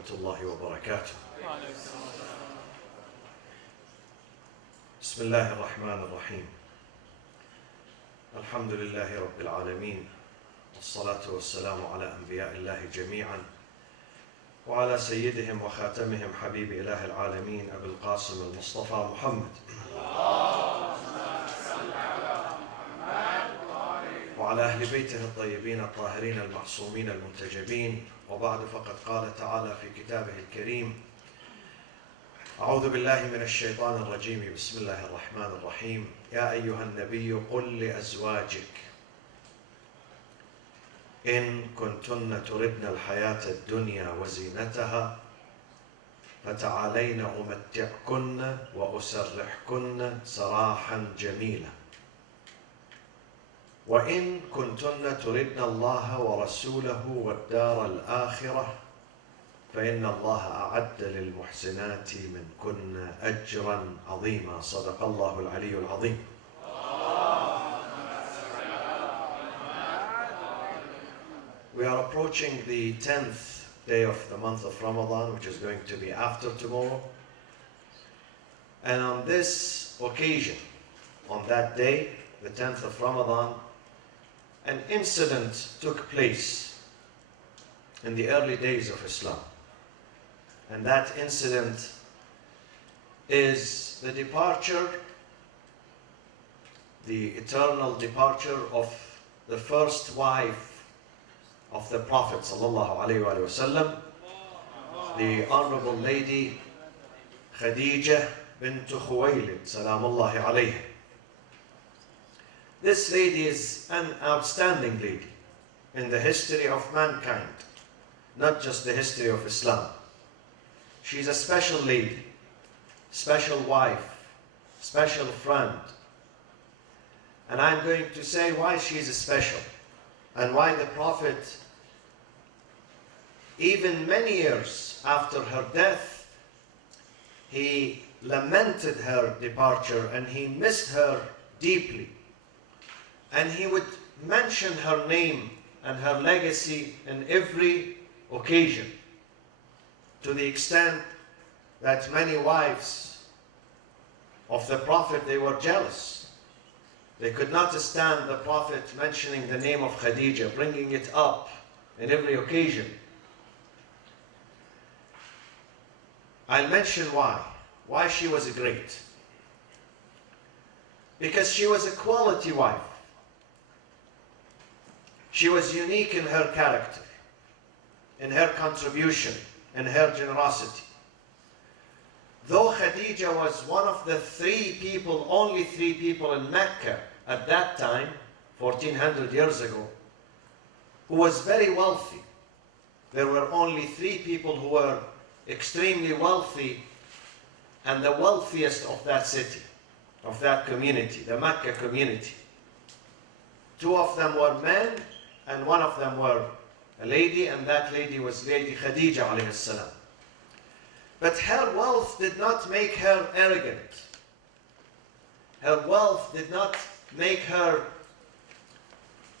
ورحمة الله وبركاته. بسم الله الرحمن الرحيم. الحمد لله رب العالمين، والصلاة والسلام على أنبياء الله جميعا وعلى سيدهم وخاتمهم حبيب إله العالمين أبي القاسم المصطفى محمد وعلى أهل بيته الطيبين الطاهرين المعصومين المنتجبين. وبعد، فقد قال تعالى في كتابه الكريم: أعوذ بالله من الشيطان الرجيم، بسم الله الرحمن الرحيم. يا أيها النبي قل لأزواجك إن كنتن تردن الحياة الدنيا وزينتها فتعالين أمتعكن وأسرحكن سراحا جميلا، وإن كنتن تردن الله ورسوله والدار الآخرة فإن الله أعد للمحسنات منكن أجرا عظيما. صدق الله العلي العظيم. We are approaching the 10th day of the month of Ramadan, which is going to be after tomorrow. And on this occasion, on that day, the 10th of Ramadan, an incident took place in the early days of Islam. And that incident is the departure, the eternal departure of the first wife of the Prophet ﷺ, the Honorable Lady Khadijah bint Khuwaylid, Salamullahi alayha. This lady is an outstanding lady in the history of mankind, not just the history of Islam. She's a special lady, special wife, special friend. And I'm going to say why she's special and why the Prophet, even many years after her death, he lamented her departure and he missed her deeply. And he would mention her name and her legacy in every occasion, to the extent that many wives of the Prophet, they were jealous. They could not stand the Prophet mentioning the name of Khadijah, bringing it up in every occasion. I'll mention why she was great. Because she was a quality wife. She was unique in her character, in her contribution, in her generosity. Though Khadijah was one of the only three people in Mecca at that time, 1400 years ago, who was very wealthy. There were only three people who were extremely wealthy and the wealthiest of that city, of that community, the Mecca community. Two of them were men and one of them were a lady, and that lady was Lady Khadijah alayhi salam. But her wealth did not make her arrogant. Her wealth did not make her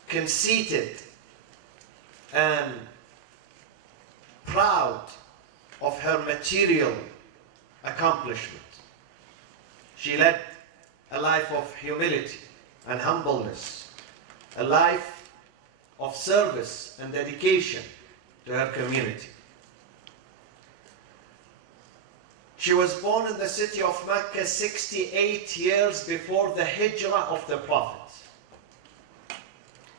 conceited and proud of her material accomplishment. She led a life of humility and humbleness, a life of service and dedication to her community. She was born in the city of Mecca 68 years before the hijrah of the Prophet.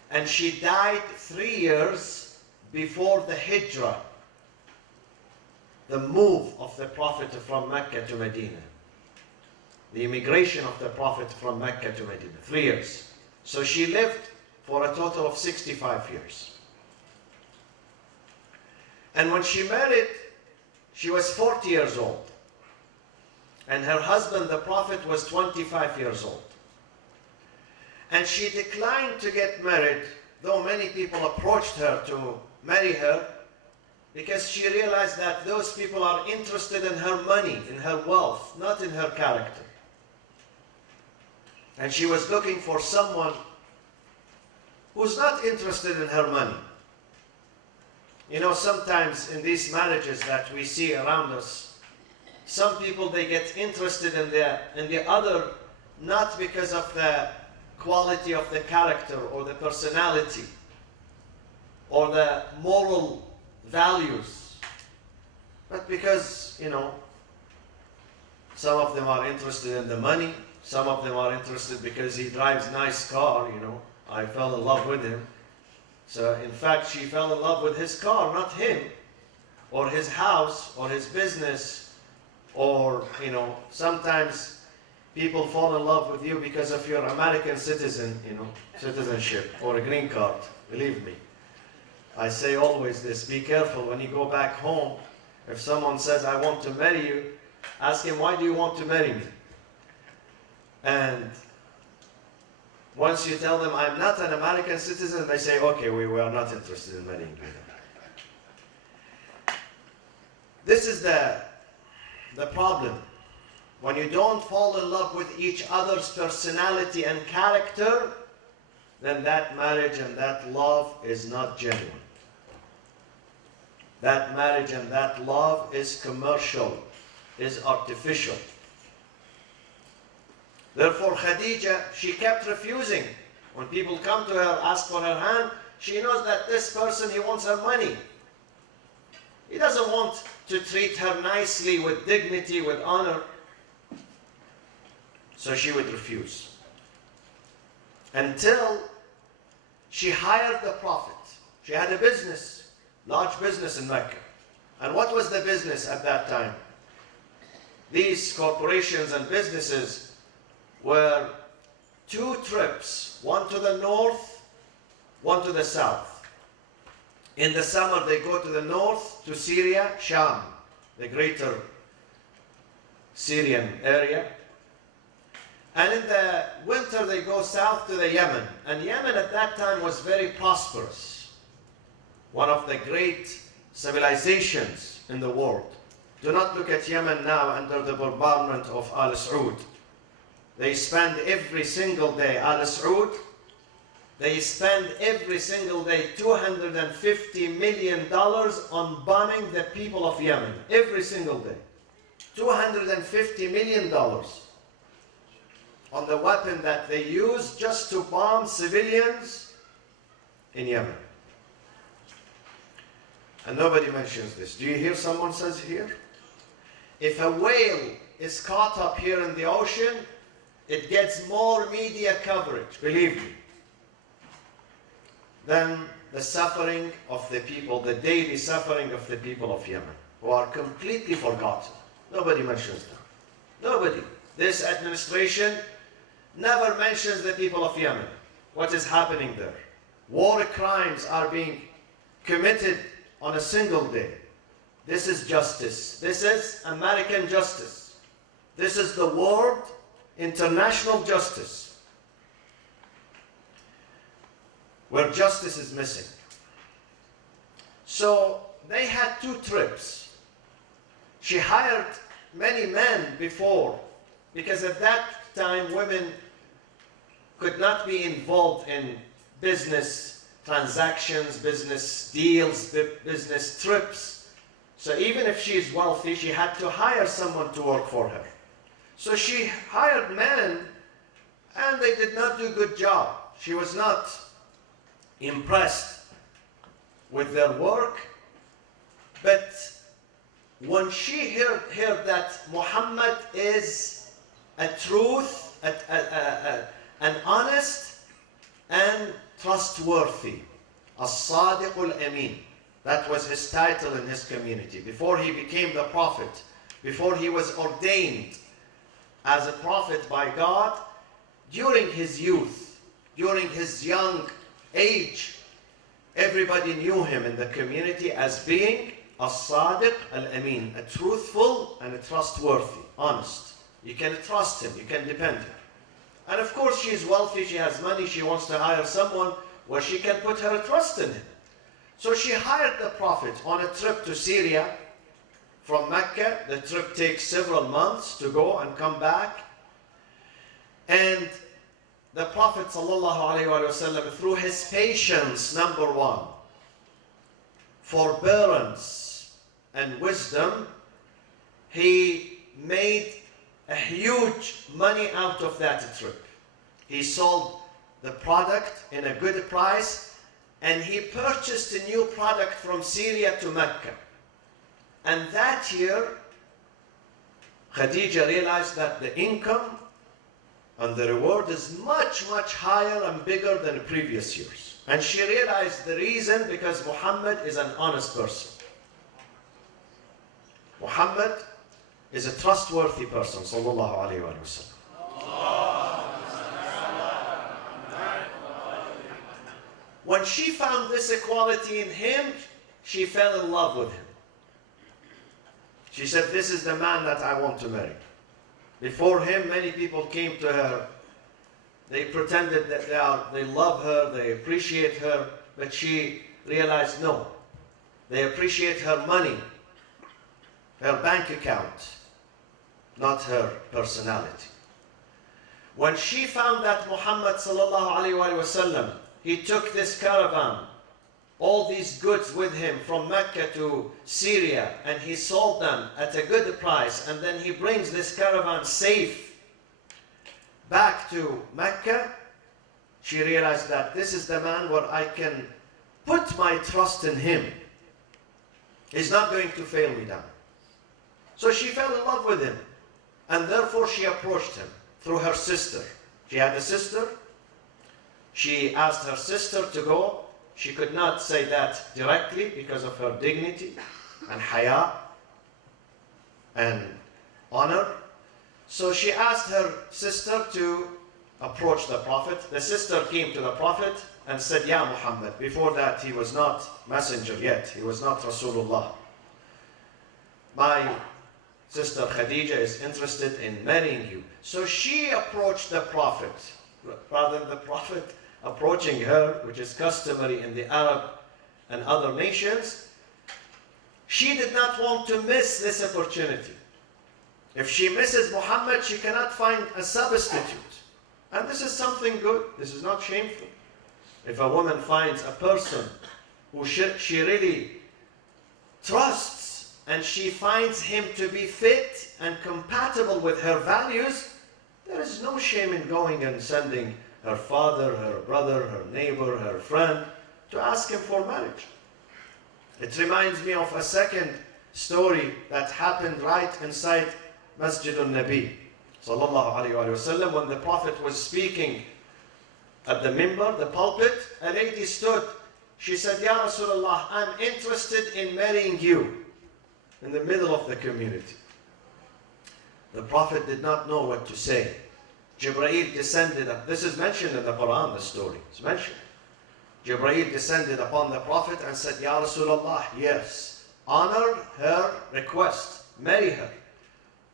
And she died 3 years before the hijrah, the move of the Prophet from Mecca to Medina. The immigration of the Prophet from Mecca to Medina, 3 years. So she lived for a total of 65 years. And when she married, she was 40 years old. And her husband, the Prophet, was 25 years old. And she declined to get married, though many people approached her to marry her, because she realized that those people are interested in her money, in her wealth, not in her character. And she was looking for someone who's not interested in her money, You know, sometimes in these marriages that we see around us, some people, they get interested in the other, not because of the quality of the character or the personality or the moral values, but because, you know, some of them are interested in the money, some of them are interested because he drives a nice car, you know. I fell in love with him. So in fact, she fell in love with his car, not him, or his house, or his business, or, you know, sometimes people fall in love with you because of your American citizenship, or a green card. Believe me. I say always this, be careful when you go back home. If someone says, I want to marry you, ask him, why do you want to marry me? And once you tell them, I'm not an American citizen, they say, okay, we are not interested in marrying you. This is the problem. When you don't fall in love with each other's personality and character, then that marriage and that love is not genuine. That marriage and that love is commercial, is artificial. Therefore, Khadijah, she kept refusing. When people come to her, ask for her hand, she knows that this person, he wants her money. He doesn't want to treat her nicely, with dignity, with honor. So she would refuse. Until she hired the Prophet. She had a business, large business in Mecca. And what was the business at that time? These corporations and businesses were 2 trips, one to the north, one to the south. In the summer, they go to the north, to Syria, Sham, the greater Syrian area. And in the winter, they go south to the Yemen. And Yemen at that time was very prosperous. One of the great civilizations in the world. Do not look at Yemen now under the bombardment of Al Saud. They spend every single day, Al Saud, they spend every single day $250 million on bombing the people of Yemen. Every single day. $250 million on the weapon that they use just to bomb civilians in Yemen. And nobody mentions this. Do you hear someone says here? If a whale is caught up here in the ocean, it gets more media coverage, believe me, than the suffering of the people, the daily suffering of the people of Yemen, who are completely forgotten. Nobody mentions them. Nobody. This administration never mentions the people of Yemen. What is happening there? War crimes are being committed on a single day. This is justice. This is American justice. This is the world international justice, where justice is missing. So they had 2 trips. She hired many men before, because at that time women could not be involved in business transactions, business deals, business trips. So even if she is wealthy, she had to hire someone to work for her. So she hired men, and they did not do a good job. She was not impressed with their work. But when she heard that Muhammad is a truth, an honest and trustworthy, As-Sadiq al-Amin. That was his title in his community. Before he became the prophet, before he was ordained as a prophet by God, during his youth, during his young age, everybody knew him in the community as being As-Sadiq al-Amin, a truthful and a trustworthy, honest. You can trust him, you can depend on him. And of course, she is wealthy, she has money, she wants to hire someone where she can put her trust in him. So she hired the Prophet on a trip to Syria from Mecca. The trip takes several months to go and come back. And the Prophet ﷺ, through his patience, number one, forbearance and wisdom, he made a huge money out of that trip. He sold the product in a good price, and he purchased a new product from Syria to Mecca. And that year, Khadijah realized that the income and the reward is much, much higher and bigger than the previous years. And she realized the reason, because Muhammad is an honest person. Muhammad is a trustworthy person, sallallahu alayhi wa sallam. When she found this equality in him, she fell in love with him. She said, this is the man that I want to marry. Before him, many people came to her. They pretended that they love her, they appreciate her, but she realized, no. They appreciate her money, her bank account, not her personality. When she found that Muhammad sallallahu alaihi wasallam, he took this caravan, all these goods with him from Mecca to Syria, and he sold them at a good price, and then he brings this caravan safe back to Mecca, she realized that this is the man where I can put my trust in him. He's not going to fail me down. So she fell in love with him, and therefore she approached him through her sister. She had a sister. She asked her sister to go. She could not say that directly because of her dignity and haya and honor. So she asked her sister to approach the Prophet. The sister came to the Prophet and said, Ya Muhammad. Before that, he was not messenger yet. He was not Rasulullah. My sister Khadijah is interested in marrying you. So she approached the Prophet, rather than the Prophet approaching her, which is customary in the Arab and other nations. She did not want to miss this opportunity. If she misses Muhammad, she cannot find a substitute. And this is something good. This is not shameful. If a woman finds a person who she really trusts, and she finds him to be fit and compatible with her values, there is no shame in going and sending her father, her brother, her neighbor, her friend to ask him for marriage. It reminds me of a second story that happened right inside Masjid al-Nabi sallallahu alayhi wa sallam. When the Prophet was speaking at the minbar, the pulpit, a lady stood. She said, Ya Rasulullah, I'm interested in marrying you, in the middle of the community. The Prophet did not know what to say. Jibreel descended. This is mentioned in the Quran, the story. It's mentioned. Jibreel descended upon the Prophet and said, Ya Rasulullah, yes, honor her request, marry her.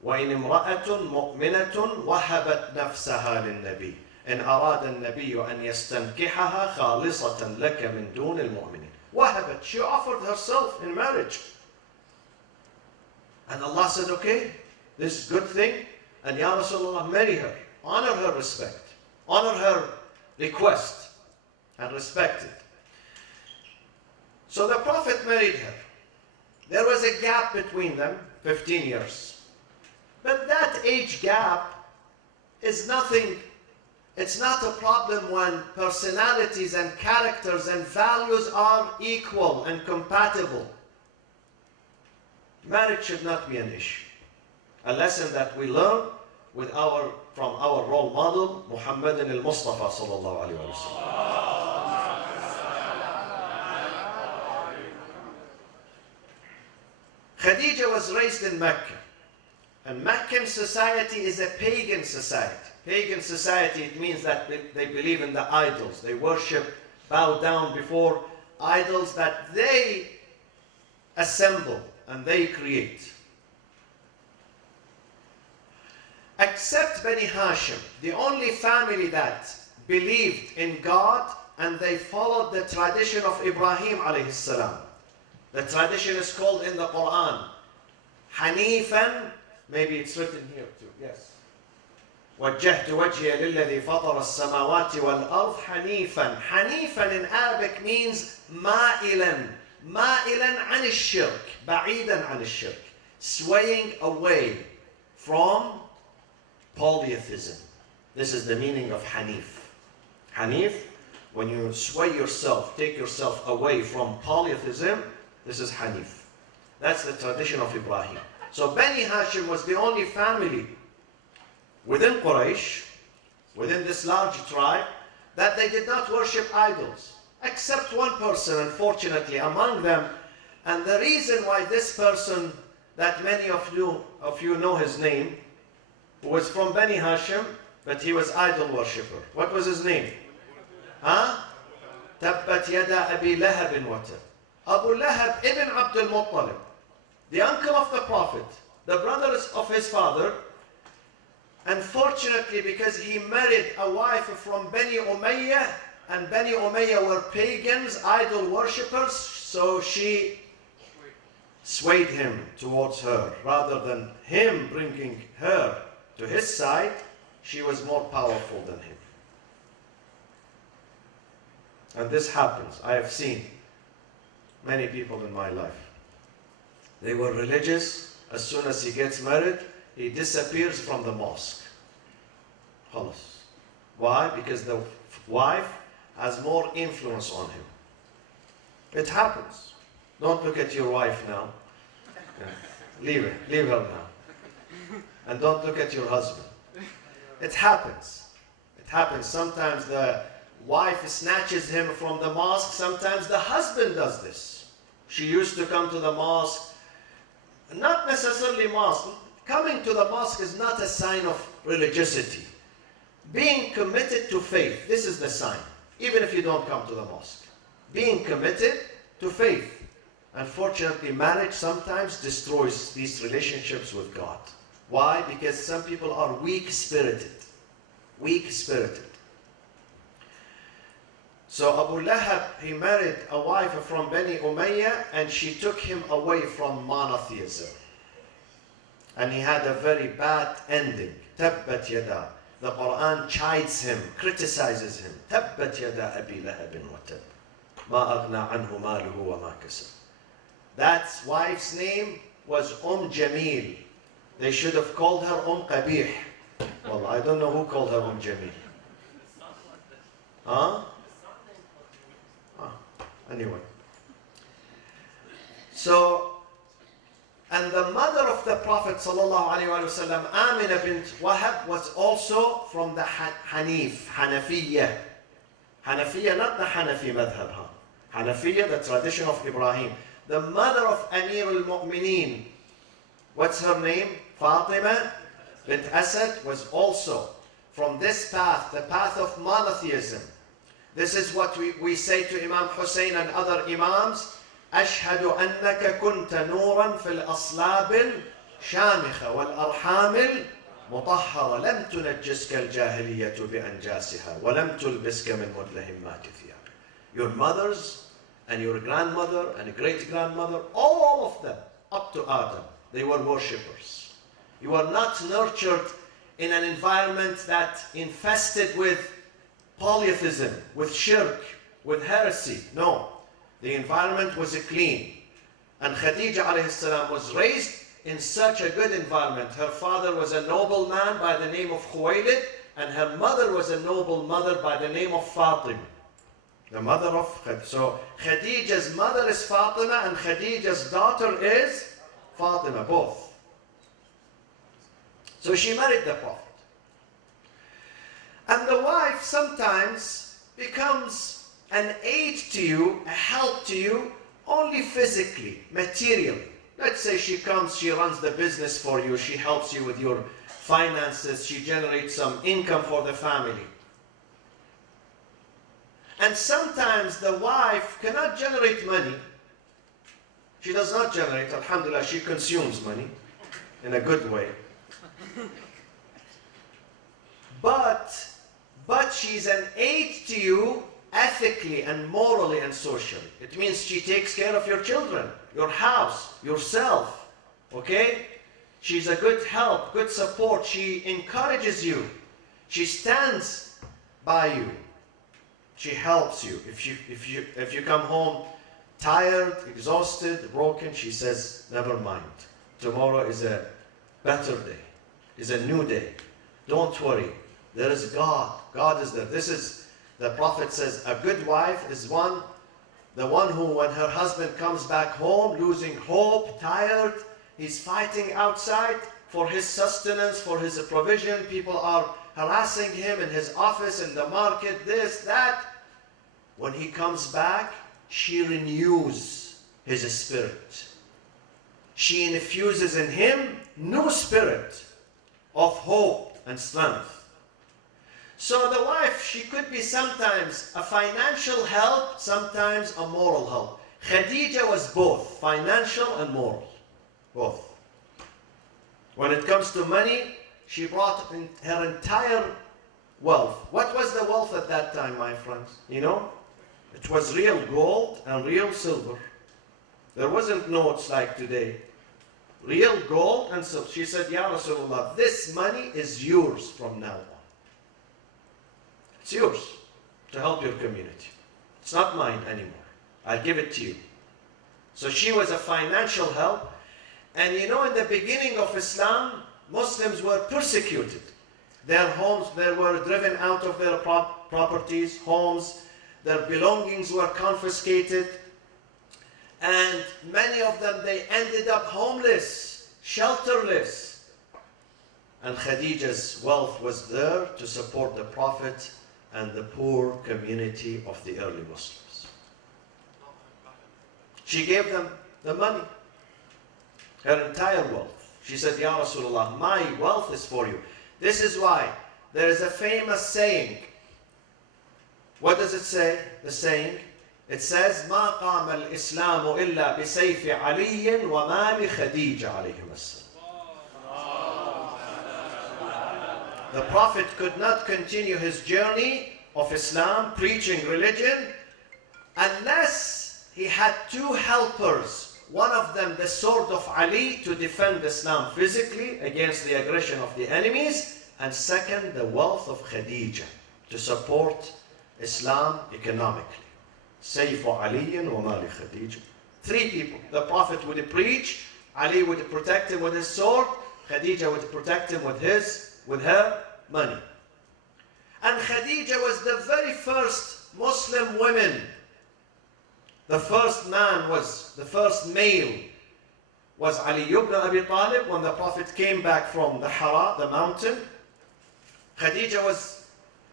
وَإِنِ امْرَأَةٌ مُؤْمِنَةٌ وَهَبَتْ نَفْسَهَا لِلنَّبِيِّ إِنْ أَرَادَ النَّبِيُّ أَنْ يَسْتَنْكِحَهَا خَالِصَةً لَكَ مِنْ دُونِ الْمُؤْمِنِينَ. وَهَبَتْ, she offered herself in marriage. And Allah said, okay, this is a good thing, and Ya Rasulullah, marry her. Honor her respect. Honor her request and respect it. So the Prophet married her. There was a gap between them, 15 years. But that age gap is nothing. It's not a problem when personalities and characters and values are equal and compatible. Marriage should not be an issue. A lesson that we learn from our role model, Muhammad al-Moustafa sallallahu alayhi wa sallam. Khadijah was raised in Mecca. And Meccan society is a pagan society. Pagan society, it means that they believe in the idols. They worship, bow down before idols that they assemble and they create. Except Bani Hashim, the only family that believed in God and they followed the tradition of Ibrahim alayhi salam. The tradition is called in the Quran Hanifan. Maybe it's written here too. Yes. وَجَّهْتُ وَجْهِيَ لِلَّذِي فَطَرَ السَّمَاوَاتِ وَالْأَرْضِ حَنِيفًا. Hanifan in Arabic means ma'ilan, مائلا عن الشرك بعيدا عن الشرك, swaying away from polytheism. This is the meaning of Hanif. Hanif, when you sway yourself, take yourself away from polytheism, this is Hanif. That's the tradition of Ibrahim. So Bani Hashim was the only family within Quraysh, within this large tribe, that they did not worship idols, except one person, unfortunately, among them. And the reason why this person, that many of you know his name, who was from Bani Hashim, but he was idol worshipper. What was his name? Huh? Tabbat yada Abi Lahab wa tab. Abu Lahab ibn Abdul Muttalib, the uncle of the Prophet, the brother of his father. Unfortunately, because he married a wife from Bani Umayyah, and Bani Umayyah were pagans, idol worshippers, so she swayed him towards her. Rather than him bringing her to his side, she was more powerful than him. And this happens. I have seen many people in my life. They were religious. As soon as he gets married, he disappears from the mosque. Khalas. Why? Because the wife has more influence on him. It happens. Don't look at your wife now. Leave her now. And don't look at your husband. It happens. It happens. Sometimes the wife snatches him from the mosque. Sometimes the husband does this. She used to come to the mosque. Not necessarily mosque. Coming to the mosque is not a sign of religiosity. Being committed to faith, this is the sign. Even if you don't come to the mosque. Being committed to faith. Unfortunately, marriage sometimes destroys these relationships with God. Why? Because some people are weak-spirited. Weak-spirited. So Abu Lahab, he married a wife from Bani Umayyah, and she took him away from monotheism. And he had a very bad ending. Tabbat yada. The Quran chides him, criticizes him. Tabbat yada Abi Lahabin wa tab. Ma aghna anhu maluhu wa ma kasab. That wife's name was Jamil. They should have called her Qabih. Well, I don't know who called her Jamil. Huh? Anyway. So, and the mother of the Prophet ﷺ, Amina bint Wahab, was also from the Hanafiya. Hanafiya, not the Hanafi madhab. Hanafiya, the tradition of Ibrahim. The mother of Amir al-Mu'mineen, what's her name? Fatima bint Asad, was also from this path, the path of monotheism. This is what we say to Imam Hussein and other Imams. أشهد أنك كنت نورا في الأصلاب الشامخة والأرحام المطهرة لم تنجسك الجاهلية بأنجاسها ولم تلبسك من مدلهمات ثيابك. Your mothers and your grandmother and great-grandmother, all of them, up to Adam, they were worshippers. You were not nurtured in an environment that infested with polytheism, with shirk, with heresy. No. The environment was clean. And Khadijah alayhi salam was raised in such a good environment. Her father was a noble man by the name of Khuwaylid, and her mother was a noble mother by the name of Fatima. The mother of Khadijah. So Khadijah's mother is Fatima and Khadijah's daughter is Fatima, both. So she married the Prophet. And the wife sometimes becomes an aid to you, a help to you, only physically, materially. Let's say she comes, she runs the business for you, she helps you with your finances, she generates some income for the family. And sometimes the wife cannot generate money. She does not generate, alhamdulillah, she consumes money in a good way. But she's an aid to you ethically and morally and socially. It means she takes care of your children, your house, yourself. Okay? She's a good help, good support. She encourages you. She stands by you. She helps you. If you come home tired, exhausted, broken. She says, never mind. Tomorrow is a better day, is a new day. Don't worry. There is God. God is there. This is, the Prophet says, a good wife is the one who, when her husband comes back home, losing hope, tired, he's fighting outside for his sustenance, for his provision. People are harassing him in his office, in the market, this, that. When he comes back, she renews his spirit. She infuses in him new spirit of hope and strength. So the wife, she could be sometimes a financial help, sometimes a moral help. Khadijah was both, financial and moral, both. When it comes to money, she brought in her entire wealth. What was the wealth at that time, my friends? You know? It was real gold and real silver. There wasn't notes like today. Real gold and silver. She said, Ya Rasulullah, this money is yours from now on. It's yours to help your community. It's not mine anymore. I'll give it to you. So she was a financial help. And you know, in the beginning of Islam, Muslims were persecuted. Their homes, they were driven out of their properties, homes. Their belongings were confiscated. And many of them, they ended up homeless, shelterless. And Khadijah's wealth was there to support the Prophet and the poor community of the early Muslims. She gave them the money, her entire wealth. She said, Ya Rasulullah, my wealth is for you. This is why there is a famous saying. What does it say? The saying, it says, ما قام الإسلام إلا بسيف علي ومال خديجة عليهم السلام. The Prophet could not continue his journey of Islam, preaching religion, unless he had two helpers. One of them, the sword of Ali, to defend Islam physically against the aggression of the enemies, and second, the wealth of Khadijah to support Islam economically. Sayyidah Ali wa mali Khadijah. Three people. The Prophet would preach, Ali would protect him with his sword, Khadijah would protect him with her money. And Khadijah was the very first Muslim woman. The first male was Ali ibn Abi Talib. When the Prophet came back from the Hara, the mountain,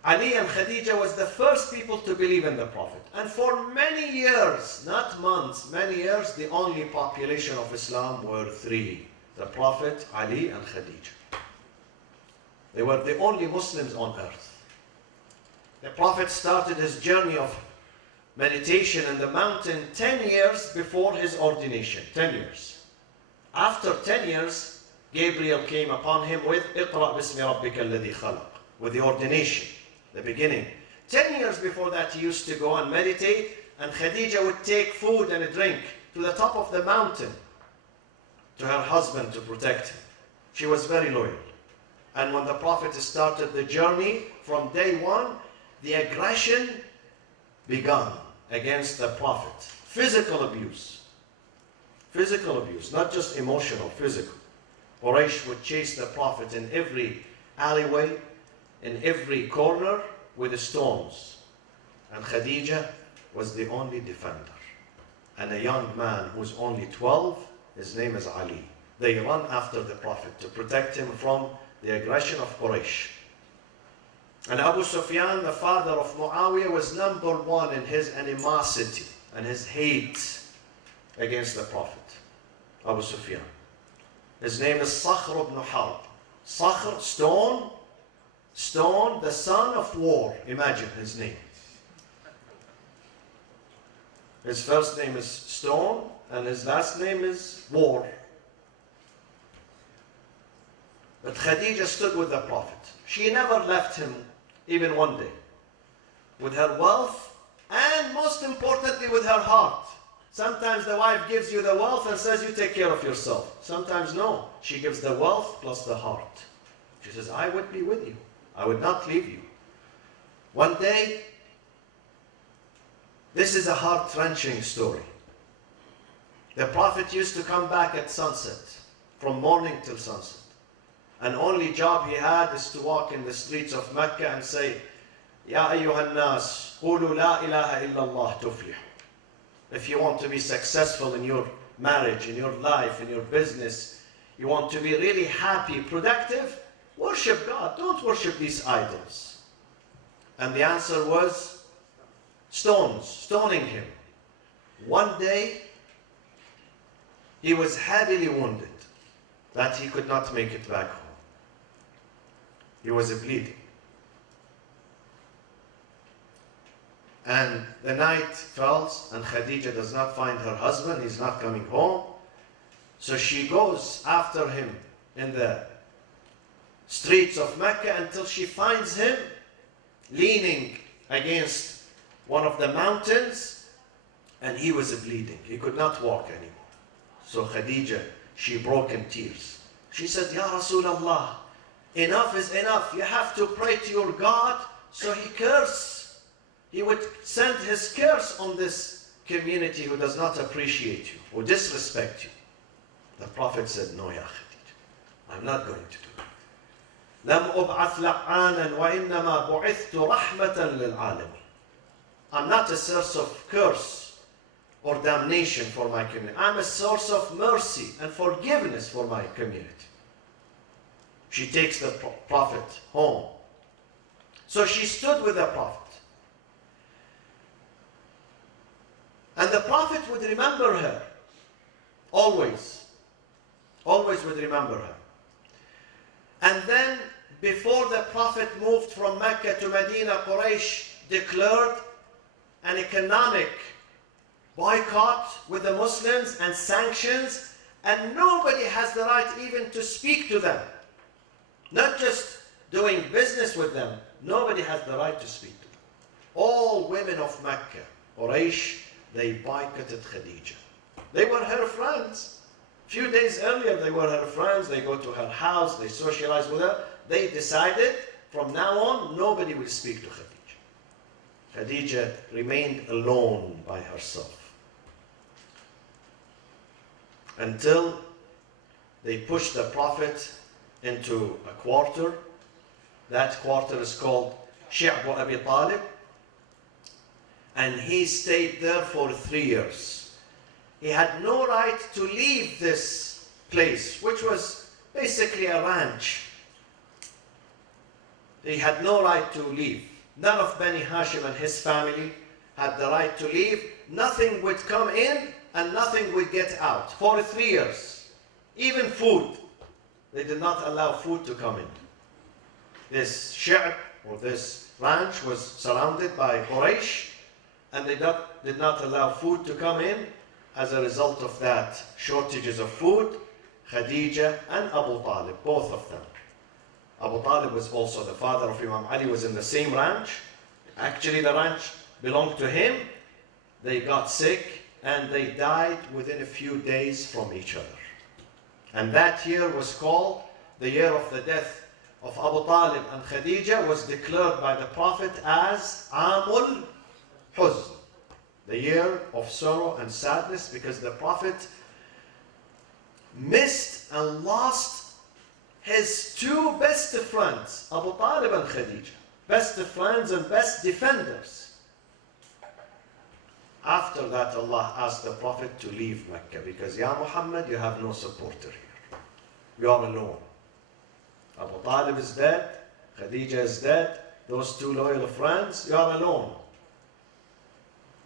Ali and Khadijah was the first people to believe in the Prophet. And for many years, not months, many years, the only population of Islam were three. The Prophet, Ali and Khadijah. They were the only Muslims on earth. The Prophet started his journey of meditation in the mountain 10 years before his ordination. 10 years. After 10 years, Gabriel came upon him with اقرأ باسم ربك الذي خلق, with the ordination, the beginning. 10 years before that, he used to go and meditate, and Khadijah would take food and a drink to the top of the mountain to her husband to protect him. She was very loyal. And when the Prophet started the journey, from day one, the aggression began against the Prophet. Physical abuse. Physical abuse, not just emotional, physical. Quraysh would chase the Prophet in every alleyway, in every corner with stones. And Khadijah was the only defender. And a young man who's only 12, his name is Ali. They run after the Prophet to protect him from the aggression of Quraysh. And Abu Sufyan, the father of Muawiyah, was number one in his animosity and his hate against the Prophet. Abu Sufyan. His name is Sakhr ibn Harb. Sakhr, stone. Stone, the son of war. Imagine his name. His first name is Stone, and his last name is War. But Khadijah stood with the Prophet. She never left him even one day. With her wealth, and most importantly with her heart. Sometimes the wife gives you the wealth and says, you take care of yourself. Sometimes no. She gives the wealth plus the heart. She says, I would be with you. I would not leave you. One day, this is a heart-wrenching story. The Prophet used to come back at sunset, from morning till sunset. And only job he had is to walk in the streets of Mecca and say, Ya ayyuhan nas, qulu la ilaha illallah tuflihu. If you want to be successful in your marriage, in your life, in your business, you want to be really happy, productive, worship God. Don't worship these idols. And the answer was stoning him. One day, he was heavily wounded that he could not make it back home. He was bleeding. And the night falls and Khadijah does not find her husband. He's not coming home. So she goes after him in the streets of Mecca until she finds him leaning against one of the mountains, and he was bleeding. He could not walk anymore. So Khadijah, she broke in tears. She said, Ya Rasulullah, enough is enough. You have to pray to your God. So he would send his curse on this community who does not appreciate you, who disrespect you. The Prophet said, no, Ya Khadijah, I'm not going to do it. لم أبعث لعانا وإنما بعثت رحمة للعالمين. I'm not a source of curse or damnation for my community. I'm a source of mercy and forgiveness for my community. She takes the Prophet home. So she stood with the Prophet. And the Prophet would remember her. Always. Always would remember her. And then, before the Prophet moved from Mecca to Medina, Quraysh declared an economic boycott with the Muslims and sanctions, and nobody has the right even to speak to them. Not just doing business with them, nobody has the right to speak to them. All women of Mecca, Quraysh, they boycotted Khadijah. They were her friends. A few days earlier, they were her friends. They go to her house, they socialize with her. They decided from now on, nobody will speak to Khadijah. Khadijah remained alone by herself until they pushed the Prophet into a quarter. That quarter is called Shi'bu Abi Talib. And he stayed there for 3 years. He had no right to leave this place, which was basically a ranch. He had no right to leave. None of Bani Hashim and his family had the right to leave. Nothing would come in and nothing would get out for 3 years. Even food. They did not allow food to come in. This shi'b, or this ranch, was surrounded by Quraysh, and they did not allow food to come in. As a result of that, shortages of food, Khadijah and Abu Talib, both of them. Abu Talib was also the father of Imam Ali, was in the same ranch. Actually, the ranch belonged to him. They got sick and they died within a few days from each other. And that year was called the year of the death of Abu Talib and Khadijah, was declared by the Prophet as Amul Huzn, the year of sorrow and sadness, because the Prophet missed and lost his two best friends, Abu Talib and Khadijah, best friends and best defenders. After that, Allah asked the Prophet to leave Mecca because, Ya Muhammad, you have no supporter here. You are alone. Abu Talib is dead, Khadijah is dead, those two loyal friends, you are alone.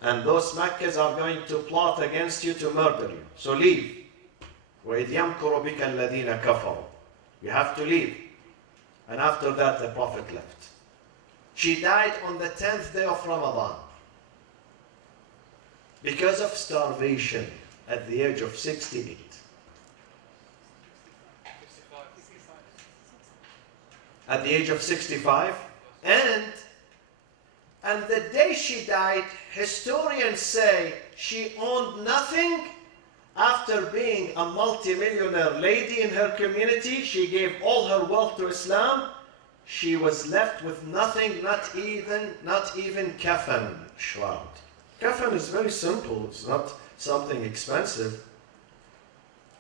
And those Meccas are going to plot against you to murder you. So leave. وَإِذْ يَمْكُرُ بِكَ الَّذِينَ كَفَرُوا. You have to leave. And after that, the Prophet left. She died on the 10th day of Ramadan because of starvation at the age of 68. At the age of 65. And the day she died, historians say she owned nothing. After being a multi-millionaire lady in her community, she gave all her wealth to Islam. She was left with nothing, not even kafan, shroud. Kafan is very simple, it's not something expensive.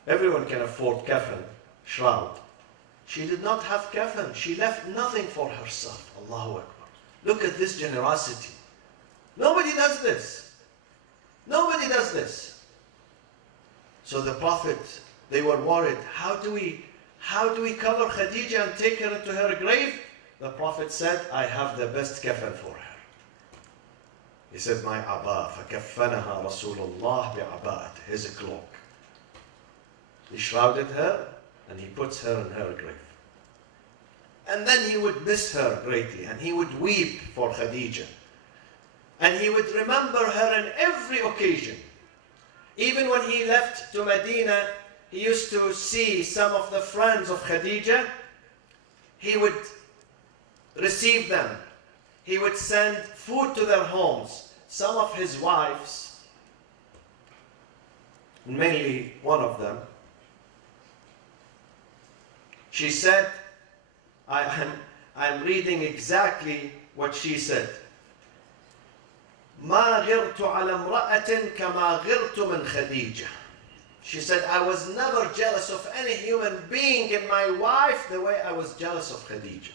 Everyone can afford kafan, shroud. She did not have kafan. She left nothing for herself. Allahu Akbar. Look at this generosity. Nobody does this. Nobody does this. So the Prophet, they were worried. How do we cover Khadijah and take her into her grave? The Prophet said, I have the best kafan for her. He said, my aba, فَكَفَّنَهَا رَسُولُ اللَّهِ بِعَبَاءَتِ, his cloak. He shrouded her and he puts her in her grave. And then he would miss her greatly and he would weep for Khadijah. And he would remember her in every occasion. Even when he left to Medina, he used to see some of the friends of Khadijah. He would receive them. He would send food to their homes. Some of his wives, mainly one of them, she said, I'm reading exactly what she said. ما غرت على امرأة كما غرت من خديجة. She said, I was never jealous of any human being in my wife the way I was jealous of Khadijah.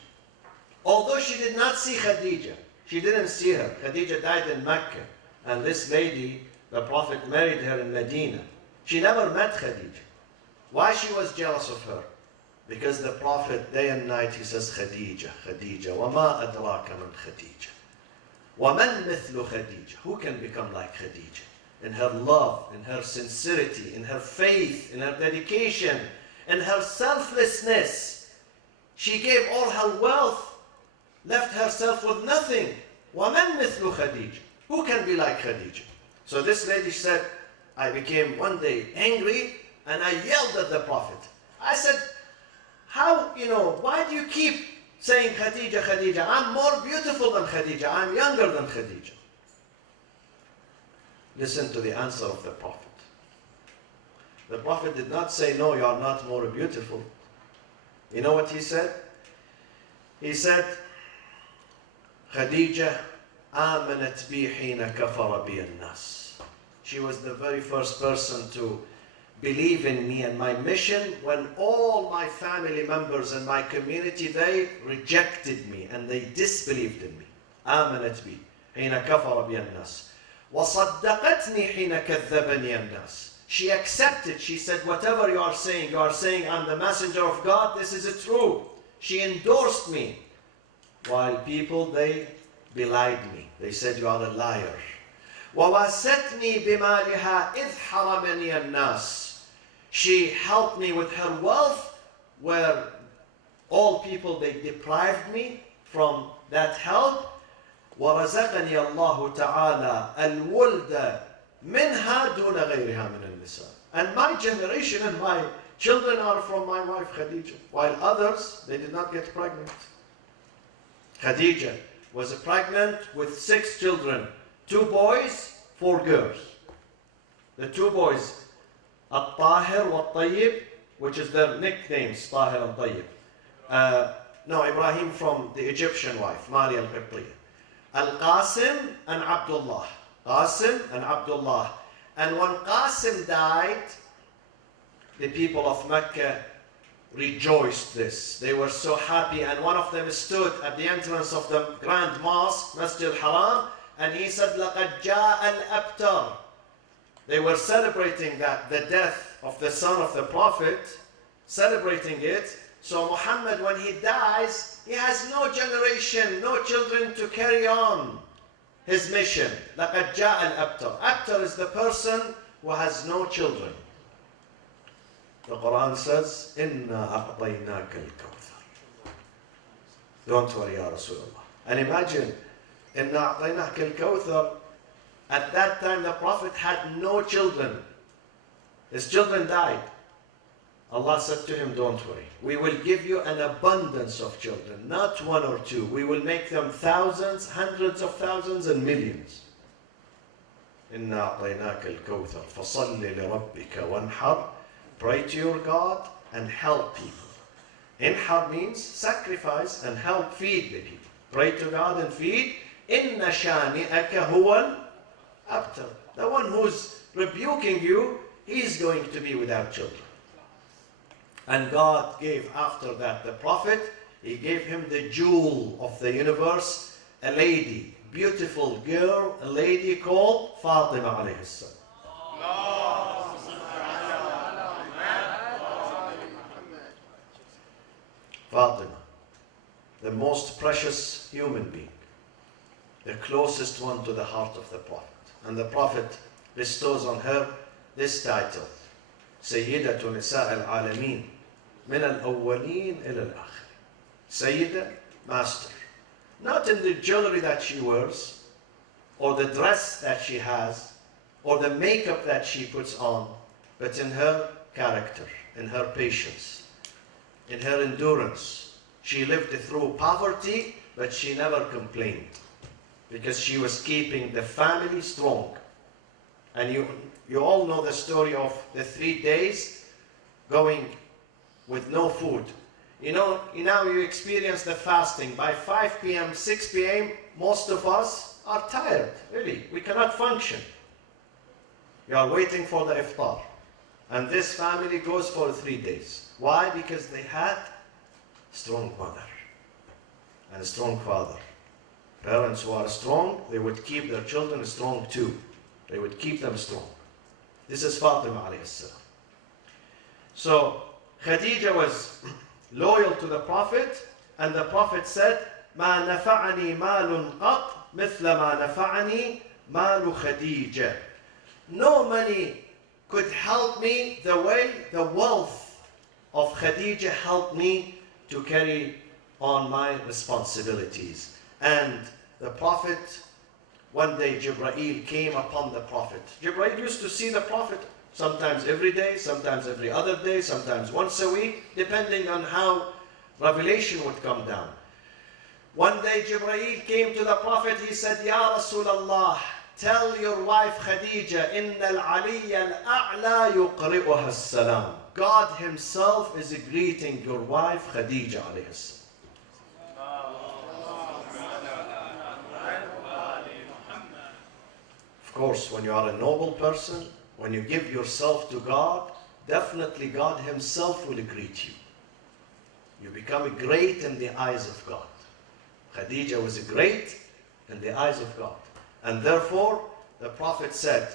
Although she did not see Khadijah, she didn't see her. Khadijah died in Mecca, and this lady, the Prophet married her in Medina. She never met Khadijah. Why she was jealous of her? Because the Prophet, day and night, he says, Khadijah, Khadijah, وَمَا أَدْرَاكَ مِنْ خَدِيجَةٍ وَمَنْ مِثْلُ خَدِيجَةٍ. Who can become like Khadijah? In her love, in her sincerity, in her faith, in her dedication, in her selflessness. She gave all her wealth, left herself with nothing. وَمَنْ مِثْلُ خَدِيجَةٍ. Who can be like Khadijah? So this lady said, I became one day angry and I yelled at the Prophet. I said, why do you keep saying Khadijah, Khadijah? I'm more beautiful than Khadijah. I'm younger than Khadijah. Listen to the answer of the Prophet. The Prophet did not say, no, you are not more beautiful. You know what he said? He said, Khadijah آمنت بي حين كفر بي الناس. She was the very first person to believe in me and my mission when all my family members and my community, they rejected me and they disbelieved in me. آمنت بي حين كفر بي الناس وصدقتني حين كذبني الناس. She accepted. She said, whatever you are saying I'm the messenger of God, this is true. She endorsed me. While people, they belied me. They said, you are a liar. وَوَاسَتْنِي بِمَالِهَا إِذْ حَرَمَنِي النَّاسِ. She helped me with her wealth, where all people, they deprived me from that help. وَرَزَقَنِي اللَّهُ تَعَالَى الْوُلْدَ مِنْهَا دُونَ غَيْرِهَا مِنَ النِّسَاءِ. And my generation and my children are from my wife Khadijah, while others, they did not get pregnant. Khadijah was pregnant with 6 children, 2 boys, 4 girls. The 2 boys, Al-Tahir wa-Tayyib, which is their nicknames, Tahir and Tayyib. Ibrahim from the Egyptian wife, Maryam al-Qibtiyya. Al-Qasim and Abdullah. Qasim and Abdullah. And when Qasim died, the people of Mecca rejoiced this. They were so happy, and one of them stood at the entrance of the Grand Mosque, Masjid al-Haram, and he said, لَقَدْ جَاءَ الْأَبْتَرُ. They were celebrating that, the death of the son of the Prophet, celebrating it. So Muhammad, when he dies, he has no generation, no children to carry on his mission. لَقَدْ جَاءَ الْأَبْتَرُ. Abtar is the person who has no children. The Quran says, إِنَّا أَعْطَيْنَاكَ الْكَوْثَرَ. Don't worry, Ya Rasulullah. And imagine, إِنَّا أَعْطَيْنَاكَ الْكَوْثَرَ. At that time, the Prophet had no children. His children died. Allah said to him, don't worry. We will give you an abundance of children, not 1 or 2. We will make them thousands, hundreds of thousands, and millions. إِنَّا أَعْطَيْنَاكَ الْكَوْثَرَ فَصَلِّ لِرَبِّكَ وَانْحَرْ. Pray to your God and help people. Inhar means sacrifice and help feed the people. Pray to God and feed. إِنَّ شَانِئَكَ هُوَ الْأَبْتَرُ. The one who's rebuking you, he's going to be without children. And God gave after that the Prophet, He gave him the jewel of the universe, a lady, beautiful girl, a lady called Fatima alayhi salam. Fatima, the most precious human being, the closest one to the heart of the Prophet. And the Prophet bestows on her this title, Sayyidah Nisa al-Alameen, min al-awwaleen ila al-akhir. Sayyidah, master. Not in the jewelry that she wears, or the dress that she has, or the makeup that she puts on, but in her character, in her patience, in her endurance. She lived through poverty, but she never complained, because she was keeping the family strong. And you all know the story of the 3 days going with no food. Now you experience the fasting. By 5 p.m., 6 p.m., most of us are tired, really. We cannot function. You are waiting for the iftar. And this family goes for 3 days. Why? Because they had a strong mother and a strong father. Parents who are strong, they would keep their children strong too. They would keep them strong. This is Fatima alayhi salam. So Khadijah was loyal to the Prophet, and the Prophet said, مَا نَفَعَنِي مَالٌ قَطْ مِثْلَ مَا نَفَعَنِي مَالُ خَدِيجَةٍ. No money could help me the way the wealth of Khadijah helped me to carry on my responsibilities. And the Prophet, one day Jibreel came upon the Prophet. Jibreel used to see the Prophet sometimes every day, sometimes every other day, sometimes once a week, depending on how revelation would come down. One day Jibreel came to the Prophet, he said, Ya Rasulullah, tell your wife Khadijah, Inna al-Aliyya al-A'la yuqri'uha as-salam. God himself is greeting your wife Khadijah alayhi salam. Of course, when you are a noble person, when you give yourself to God, definitely God himself will greet you. You become great in the eyes of God. Khadijah was great in the eyes of God. And therefore, the Prophet said,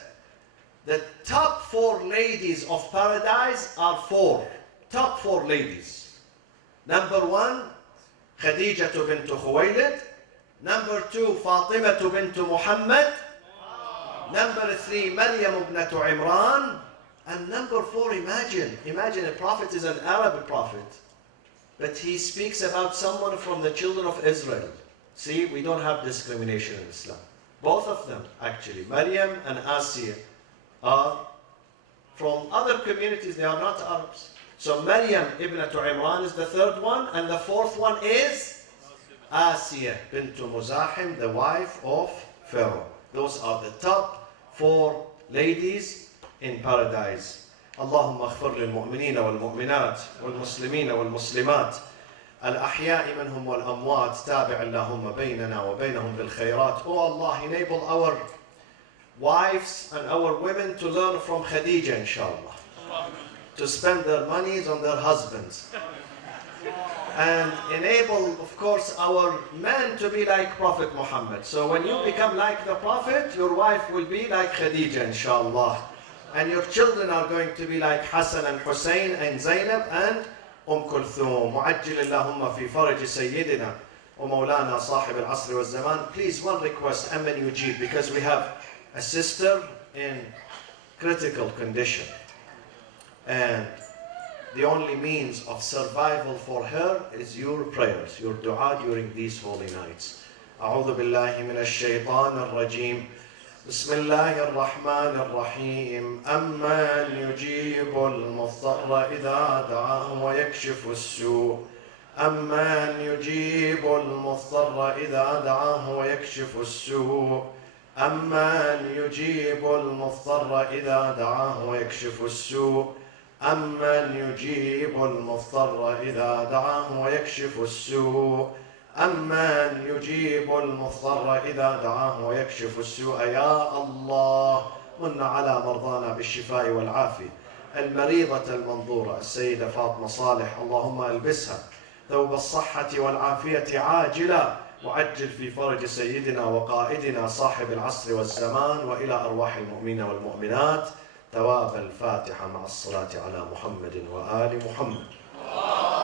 the top 4 ladies of paradise are 4. Top 4 ladies. Number 1, Khadijah bint Khuwaylid. Number 2, Fatima bint Muhammad. Number 3, Maryam ibnat Imran. And number 4, imagine a prophet is an Arab prophet, but he speaks about someone from the children of Israel. See, we don't have discrimination in Islam. Both of them, actually, Maryam and Asiya, are from other communities. They are not Arabs. So Maryam ibnat Imran is the 3rd one, and the 4th one is Asiya bint Muzahim, the wife of Pharaoh. Those are the top 4 ladies in paradise. اللهم اغفر للمؤمنين والمؤمنات والمسلمين والمسلمات الأحياء منهم والأموات تابع اللهم بيننا وبينهم بالخيرات. Oh Allah, enable our wives and our women to learn from Khadijah, inshallah. To spend their monies on their husbands. And enable, of course, our men to be like Prophet Muhammad. So when you become like the Prophet, your wife will be like Khadijah, inshallah. And your children are going to be like Hassan and Hussein and Zainab and Kulthum. معجل اللهم في فرج سيدنا ومولانا صاحب العصر والزمان. Please, one request, Amen Yujib, because we have a sister in critical condition. And the only means of survival for her is your prayers, your dua during these holy nights. أعوذ بالله من الشيطان الرجيم. بسم الله الرحمن الرحيم. أمن يجيب المضطر إذا دعاه ويكشف السوء. أمن يجيب المضطر إذا دعاه ويكشف السوء. أمن يجيب المضطر إذا دعاه ويكشف السوء. أمن يجيب المضطر إذا دعاه ويكشف السوء. أمن يجيب المضطر إذا دعاه ويكشف السوء. يا الله من على مرضانا بالشفاء والعافية. المريضة المنظورة السيدة فاطمة صالح، اللهم ألبسها ثوب الصحة والعافية عاجلا، وعجل في فرج سيدنا وقائدنا صاحب العصر والزمان، وإلى أرواح المؤمنين والمؤمنات ثواب الفاتحة مع الصلاة على محمد وآل محمد.